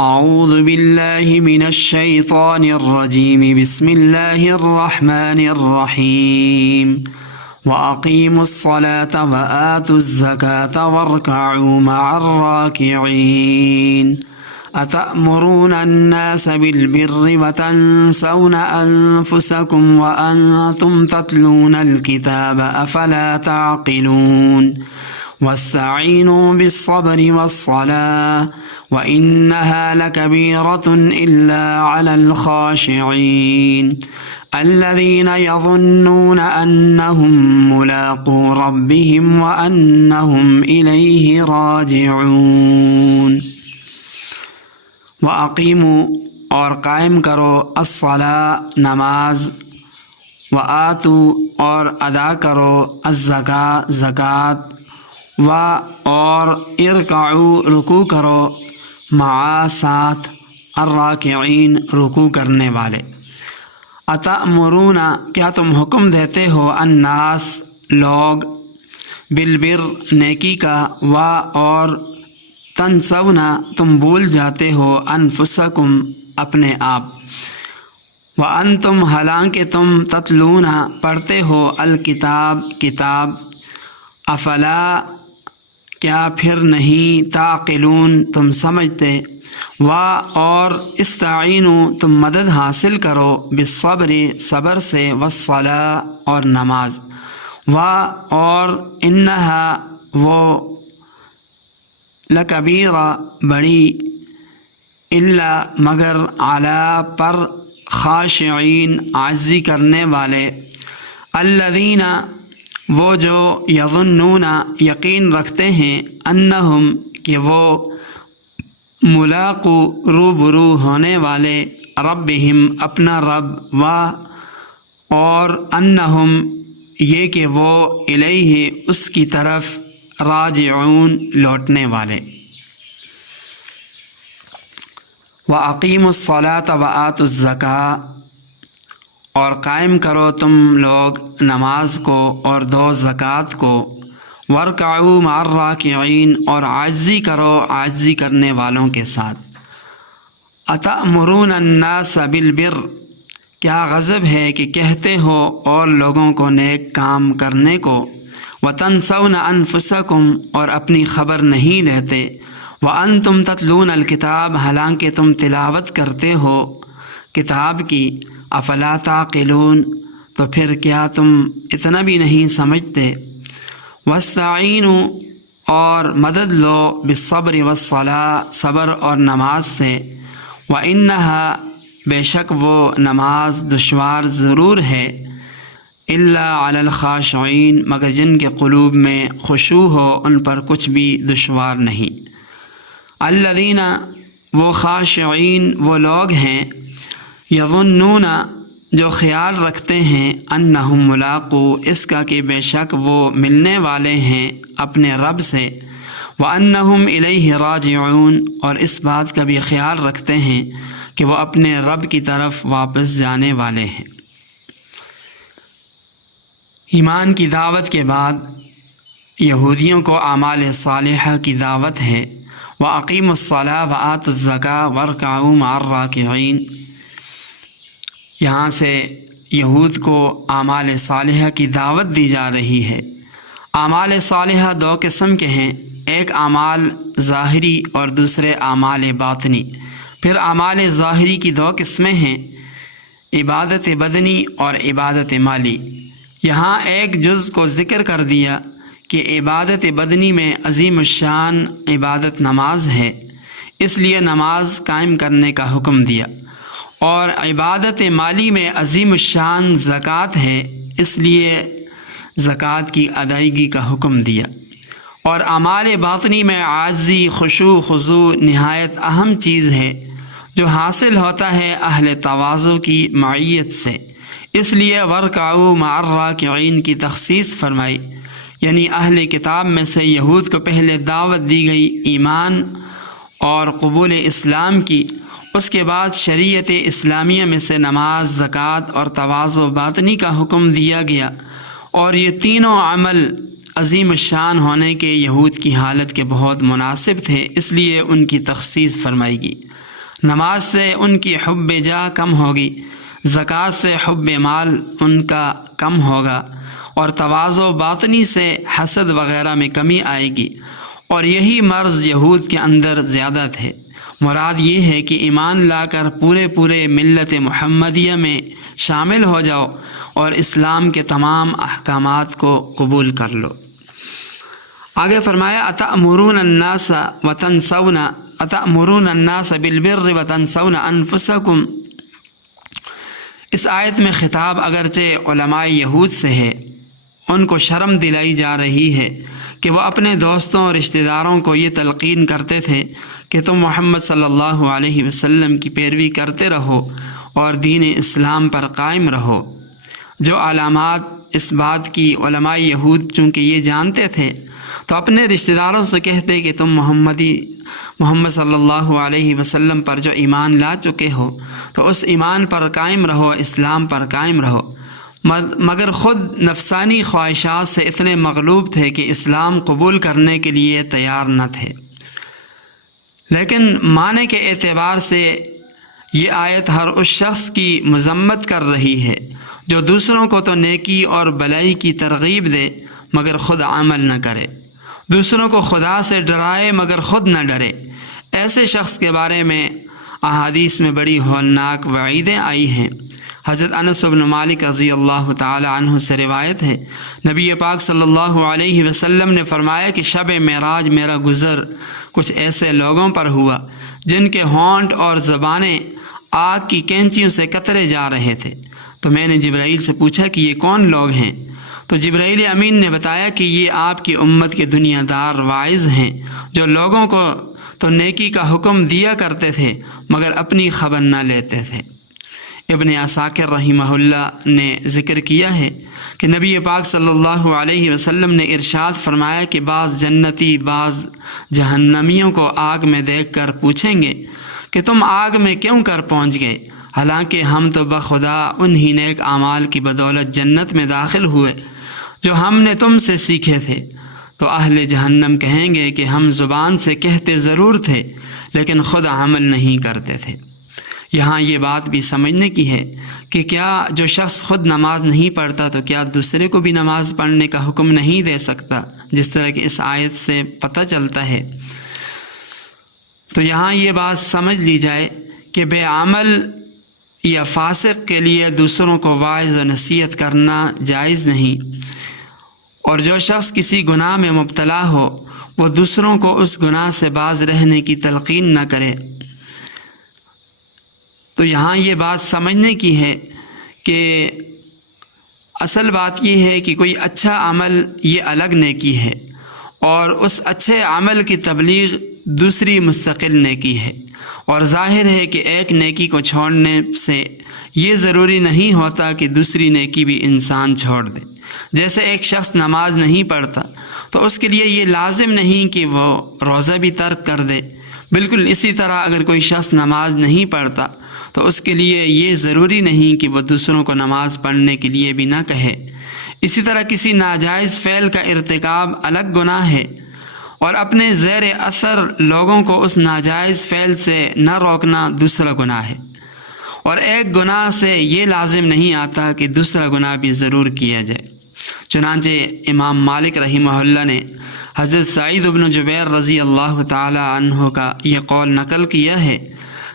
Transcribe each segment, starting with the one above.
اعوذ باللہ من الشیطان الرجیم بسم اللہ الرحمن الرحیم وَأَقِيمُوا الصَّلَاةَ وَآتُوا الزَّكَاةَ وَارْكَعُوا مَعَ الرَّاكِعِينَ أَتَأْمُرُونَ النَّاسَ بِالْبِرِّ وَتَنْسَوْنَ أَنفُسَكُمْ وَأَنْتُمْ تَتْلُونَ الْكِتَابَ أَفَلَا تَعْقِلُونَ وَاسْتَعِينُوا بِالصَّبْرِ وَالصَّلَاةِ وَإِنَّهَا لَكَبِيرَةٌ إِلَّا عَلَى الْخَاشِعِينَ الذين يظنون أنهم ملاقو ربهم وأنهم إليه راجعون وأقیموا اور قائم کرو الصلاة نماز وآتوا اور ادا کرو الزکاة زکوٰۃ اور ارکعوا رکوع کرو مع ساتھ الراکعین رکوع کرنے والے اتأمرون کیا تم حکم دیتے ہو الناس لوگ بالبر نیکی کا اور تنسون تم بھول جاتے ہو انفسکم اپنے آپ وانتم حالانکہ تم تتلون پڑھتے ہو الکتاب کتاب افلا کیا پھر نہیں تعقلون تم سمجھتے اور استعینوا تم مدد حاصل کرو بالصبر صبر سے والصلاة اور نماز اور انہا وہ لکبیرہ بڑی الا مگر علی پر خاشعین عاجزی کرنے والے الذین وہ جو یظنون یقین رکھتے ہیں انہم کہ وہ ملاقو روبرو ہونے والے ربہم اپنا رب اور انہم یہ کہ وہ الیہ اس کی طرف راجعون لوٹنے والے وَأَقِيمُوا الصَّلَاةَ وَآتُوا الزَّكَاةَ اور قائم کرو تم لوگ نماز کو اور دو زکوٰۃ کو وَارْكَعُوا مَعَ الرَّاكِعِينَ اور عاجزی کرو عاجزی کرنے والوں کے ساتھ أَتَأْمُرُونَ النَّاسَ بِالْبِرِّ کیا غضب ہے کہ کہتے ہو اور لوگوں کو نیک کام کرنے کو وَتَنْسَوْنَ أَنفُسَكُمْ اور اپنی خبر نہیں لیتے وَأَنْتُمْ تَتْلُونَ الْكِتَابَ حالانکہ تم تلاوت کرتے ہو کتاب کی افلا تعقلون تو پھر کیا تم اتنا بھی نہیں سمجھتے واستعینوا اور مدد لو بالصبر والصلاة صبر اور نماز سے وَإِنَّهَا بے شک وہ نماز دشوار ضرور ہے الا علی الخاشعین مگر جن کے قلوب میں خشوع ہو ان پر کچھ بھی دشوار نہیں الذین وہ خاشعین وہ لوگ ہیں یظنون جو خیال رکھتے ہیں انہم ملاقو اس کا کہ بے شک وہ ملنے والے ہیں اپنے رب سے وانہم الیہ راجعون اور اس بات کا بھی خیال رکھتے ہیں کہ وہ اپنے رب کی طرف واپس جانے والے ہیں ایمان کی دعوت کے بعد یہودیوں کو اعمال صالحہ کی دعوت ہے وَأَقِيمُوا الصَّلَاةَ وَآتُوا الزَّكَاةَ وَارْكَعُوا مَعَ الرَّاكِعِينَ یہاں سے یہود کو اعمال صالحہ کی دعوت دی جا رہی ہے اعمال صالحہ دو قسم کے ہیں ایک اعمال ظاہری اور دوسرے اعمال باطنی پھر اعمال ظاہری کی دو قسمیں ہیں عبادت بدنی اور عبادت مالی یہاں ایک جز کو ذکر کر دیا کہ عبادت بدنی میں عظیم الشان عبادت نماز ہے اس لیے نماز قائم کرنے کا حکم دیا اور عبادت مالی میں عظیم الشان زکوٰۃ ہے اس لیے زکوٰۃ کی ادائیگی کا حکم دیا اور اعمال باطنی میں عاجزی خشوع خضوع نہایت اہم چیز ہے جو حاصل ہوتا ہے اہل تواضع کی معیت سے اس لیے وَارْكَعُوا مَعَ الرَّاكِعِينَ کی تخصیص فرمائی یعنی اہل کتاب میں سے یہود کو پہلے دعوت دی گئی ایمان اور قبول اسلام کی اس کے بعد شریعت اسلامیہ میں سے نماز زکوٰۃ اور تواضع باطنی کا حکم دیا گیا اور یہ تینوں عمل عظیم الشان ہونے کے یہود کی حالت کے بہت مناسب تھے، اس لیے ان کی تخصیص فرمائی گئی۔ نماز سے ان کی حب جاہ کم ہوگی، زکوٰۃ سے حب مال ان کا کم ہوگا، اور تواضع باطنی سے حسد وغیرہ میں کمی آئے گی، اور یہی مرض یہود کے اندر زیادہ تھے۔ مراد یہ ہے کہ ایمان لا کر پورے ملت محمدیہ میں شامل ہو جاؤ اور اسلام کے تمام احکامات کو قبول کر لو۔ آگے فرمایا اتأمرون الناس بالبر وتنسون انفسکم۔ اس آیت میں خطاب اگرچہ علماء یہود سے ہے، ان کو شرم دلائی جا رہی ہے کہ وہ اپنے دوستوں اور رشتہ داروں کو یہ تلقین کرتے تھے کہ تم محمد صلی اللہ علیہ وسلم کی پیروی کرتے رہو اور دین اسلام پر قائم رہو۔ جو علامات اس بات کی علماء یہود چونکہ یہ جانتے تھے تو اپنے رشتہ داروں سے کہتے کہ تم محمد صلی اللہ علیہ وسلم پر جو ایمان لا چکے ہو تو اس ایمان پر قائم رہو، اسلام پر قائم رہو، مگر خود نفسانی خواہشات سے اتنے مغلوب تھے کہ اسلام قبول کرنے کے لیے تیار نہ تھے۔ لیکن معنی کے اعتبار سے یہ آیت ہر اس شخص کی مذمت کر رہی ہے جو دوسروں کو تو نیکی اور بھلائی کی ترغیب دے مگر خود عمل نہ کرے، دوسروں کو خدا سے ڈرائے مگر خود نہ ڈرے۔ ایسے شخص کے بارے میں احادیث میں بڑی ہولناک وعیدیں آئی ہیں۔ حضرت انس بن مالک رضی اللہ تعالی عنہ سے روایت ہے، نبی پاک صلی اللہ علیہ وسلم نے فرمایا کہ شب معراج میرا گزر کچھ ایسے لوگوں پر ہوا جن کے ہونٹ اور زبانیں آگ کی کینچیوں سے کترے جا رہے تھے، تو میں نے جبرائیل سے پوچھا کہ یہ کون لوگ ہیں؟ تو جبرائیل امین نے بتایا کہ یہ آپ کی امت کے دنیا دار واعظ ہیں جو لوگوں کو تو نیکی کا حکم دیا کرتے تھے مگر اپنی خبر نہ لیتے تھے۔ ابن عساکر رحمہ اللہ نے ذکر کیا ہے کہ نبی پاک صلی اللہ علیہ وسلم نے ارشاد فرمایا کہ بعض جنتی بعض جہنمیوں کو آگ میں دیکھ کر پوچھیں گے کہ تم آگ میں کیوں کر پہنچ گئے، حالانکہ ہم تو بخدا انہی نیک اعمال کی بدولت جنت میں داخل ہوئے جو ہم نے تم سے سیکھے تھے۔ تو اہل جہنم کہیں گے کہ ہم زبان سے کہتے ضرور تھے لیکن خود عمل نہیں کرتے تھے۔ یہاں یہ بات بھی سمجھنے کی ہے کہ کیا جو شخص خود نماز نہیں پڑھتا تو کیا دوسرے کو بھی نماز پڑھنے کا حکم نہیں دے سکتا، جس طرح کہ اس آیت سے پتہ چلتا ہے۔ تو یہاں یہ بات سمجھ لی جائے کہ بے عمل یا فاسق کے لیے دوسروں کو واعظ و نصیحت کرنا جائز نہیں، اور جو شخص کسی گناہ میں مبتلا ہو وہ دوسروں کو اس گناہ سے باز رہنے کی تلقین نہ کرے۔ تو یہاں یہ بات سمجھنے کی ہے کہ اصل بات یہ ہے کہ کوئی اچھا عمل یہ الگ نیکی ہے، اور اس اچھے عمل کی تبلیغ دوسری مستقل نیکی ہے، اور ظاہر ہے کہ ایک نیکی کو چھوڑنے سے یہ ضروری نہیں ہوتا کہ دوسری نیکی بھی انسان چھوڑ دے۔ جیسے ایک شخص نماز نہیں پڑھتا تو اس کے لیے یہ لازم نہیں کہ وہ روزہ بھی ترک کر دے، بالکل اسی طرح اگر کوئی شخص نماز نہیں پڑھتا تو اس کے لیے یہ ضروری نہیں کہ وہ دوسروں کو نماز پڑھنے کے لیے بھی نہ کہے۔ اسی طرح کسی ناجائز فعل کا ارتکاب الگ گناہ ہے، اور اپنے زیر اثر لوگوں کو اس ناجائز فعل سے نہ روکنا دوسرا گناہ ہے، اور ایک گناہ سے یہ لازم نہیں آتا کہ دوسرا گناہ بھی ضرور کیا جائے۔ چنانچہ امام مالک رحمہ اللہ نے حضرت سعید بن جبیر رضی اللہ تعالی عنہ کا یہ قول نقل کیا ہے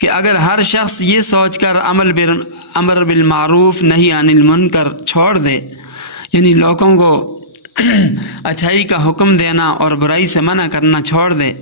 کہ اگر ہر شخص یہ سوچ کر امر بالمعروف نہی عن المنکر چھوڑ دے، یعنی لوگوں کو اچھائی کا حکم دینا اور برائی سے منع کرنا چھوڑ دے،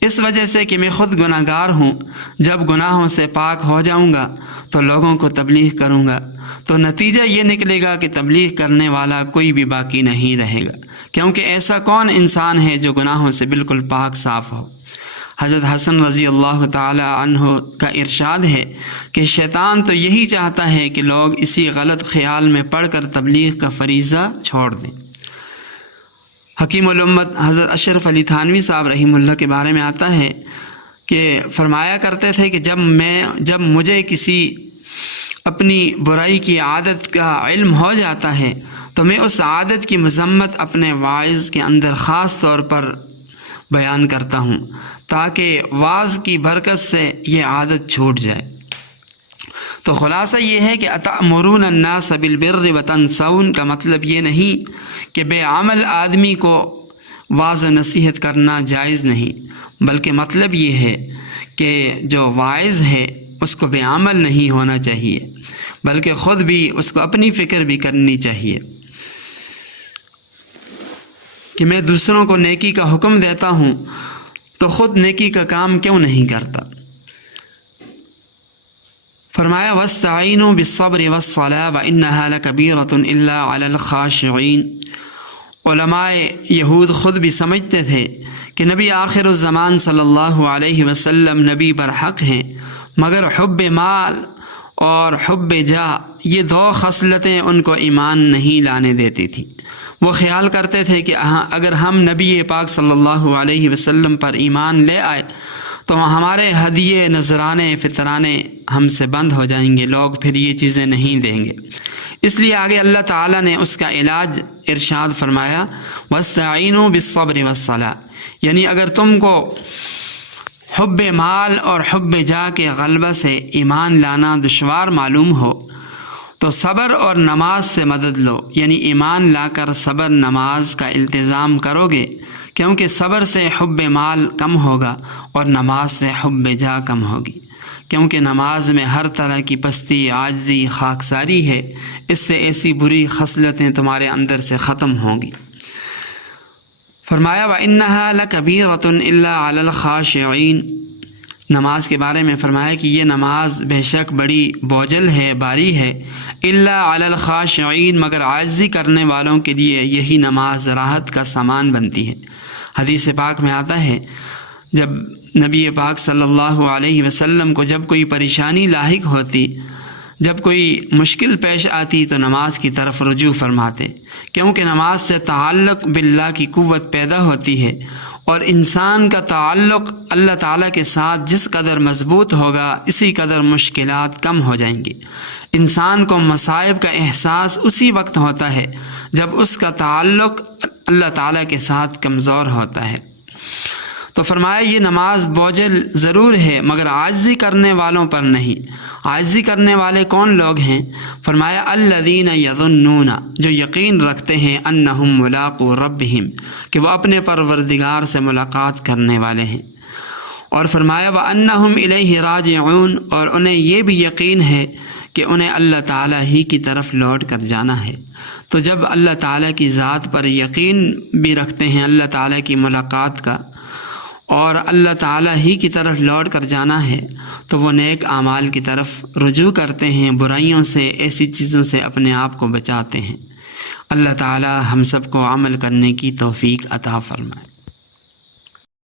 اس وجہ سے کہ میں خود گناہ گار ہوں، جب گناہوں سے پاک ہو جاؤں گا تو لوگوں کو تبلیغ کروں گا، تو نتیجہ یہ نکلے گا کہ تبلیغ کرنے والا کوئی بھی باقی نہیں رہے گا، کیونکہ ایسا کون انسان ہے جو گناہوں سے بالکل پاک صاف ہو۔ حضرت حسن رضی اللہ تعالی عنہ کا ارشاد ہے کہ شیطان تو یہی چاہتا ہے کہ لوگ اسی غلط خیال میں پڑھ کر تبلیغ کا فریضہ چھوڑ دیں۔ حکیم الامت حضرت اشرف علی تھانوی صاحب رحمہ اللہ کے بارے میں آتا ہے کہ فرمایا کرتے تھے کہ جب مجھے کسی اپنی برائی کی عادت کا علم ہو جاتا ہے تو میں اس عادت کی مذمت اپنے واعظ کے اندر خاص طور پر بیان کرتا ہوں تاکہ واعظ کی برکت سے یہ عادت چھوٹ جائے۔ تو خلاصہ یہ ہے کہ اتأمرون الناس بالبر وتنسون کا مطلب یہ نہیں کہ بے عمل آدمی کو واعظ و نصیحت کرنا جائز نہیں، بلکہ مطلب یہ ہے کہ جو واعظ ہے اس کو بے عمل نہیں ہونا چاہیے، بلکہ خود بھی اس کو اپنی فکر بھی کرنی چاہیے کہ میں دوسروں کو نیکی کا حکم دیتا ہوں تو خود نیکی کا کام کیوں نہیں کرتا۔ فرمایا وَاسْتَعِينُوا بِالصَّبْرِ وَالصَّلَاةِ وَإِنَّهَا لَكَبِيرَةٌ إِلَّا عَلَى الْخَاشِعِينَ۔ علماء یہود خود بھی سمجھتے تھے کہ نبی آخر الزمان صلی اللہ علیہ وسلم نبی برحق ہیں، مگر حب مال اور حب جاہ یہ دو خصلتیں ان کو ایمان نہیں لانے دیتی تھیں۔ وہ خیال کرتے تھے کہ اگر ہم نبی پاک صلی اللہ علیہ وسلم پر ایمان لے آئے تو ہمارے ہدیے نذرانے فطرانے ہم سے بند ہو جائیں گے، لوگ پھر یہ چیزیں نہیں دیں گے۔ اس لیے آگے اللہ تعالیٰ نے اس کا علاج ارشاد فرمایا وَاسْتَعِينُوا بِالصَّبْرِ وَالصَّلَاةِ، یعنی اگر تم کو حب مال اور حب جاہ کے غلبہ سے ایمان لانا دشوار معلوم ہو تو صبر اور نماز سے مدد لو، یعنی ایمان لا کر صبر نماز کا التزام کرو گے، کیونکہ صبر سے حب مال کم ہوگا اور نماز سے حب جاہ کم ہوگی، کیونکہ نماز میں ہر طرح کی پستی عاجزی خاکساری ہے، اس سے ایسی بری خصلتیں تمہارے اندر سے ختم ہوں گی۔ فرمایا وَإِنَّهَا لَكَبِيرَةٌ إِلَّا عَلَى الْخَاشِعِينَ، نماز کے بارے میں فرمایا کہ یہ نماز بے شک بڑی بوجھل ہے، باری ہے، الا علی الخاشعین، مگر عاجزی کرنے والوں کے لیے یہی نماز راحت کا سامان بنتی ہے۔ حدیث پاک میں آتا ہے جب نبی پاک صلی اللہ علیہ وسلم کو جب کوئی پریشانی لاحق ہوتی، جب کوئی مشکل پیش آتی تو نماز کی طرف رجوع فرماتے، کیونکہ نماز سے تعلق باللہ کی قوت پیدا ہوتی ہے، اور انسان کا تعلق اللہ تعالیٰ کے ساتھ جس قدر مضبوط ہوگا اسی قدر مشکلات کم ہو جائیں گی۔ انسان کو مصائب کا احساس اسی وقت ہوتا ہے جب اس کا تعلق اللہ تعالیٰ کے ساتھ کمزور ہوتا ہے۔ تو فرمایا یہ نماز بوجھل ضرور ہے مگر عاجزی کرنے والوں پر نہیں۔ عاجزی کرنے والے کون لوگ ہیں؟ فرمایا الذین یظنون، جو یقین رکھتے ہیں انہم ملاقو ربہم، کہ وہ اپنے پروردگار سے ملاقات کرنے والے ہیں، اور فرمایا وانہم الیہ راجعون، اور انہیں یہ بھی یقین ہے کہ انہیں اللہ تعالیٰ ہی کی طرف لوٹ کر جانا ہے۔ تو جب اللہ تعالیٰ کی ذات پر یقین بھی رکھتے ہیں، اللہ تعالیٰ کی ملاقات کا، اور اللہ تعالیٰ ہی کی طرف لوٹ کر جانا ہے، تو وہ نیک اعمال کی طرف رجوع کرتے ہیں، برائیوں سے، ایسی چیزوں سے اپنے آپ کو بچاتے ہیں۔ اللہ تعالیٰ ہم سب کو عمل کرنے کی توفیق عطا فرمائے۔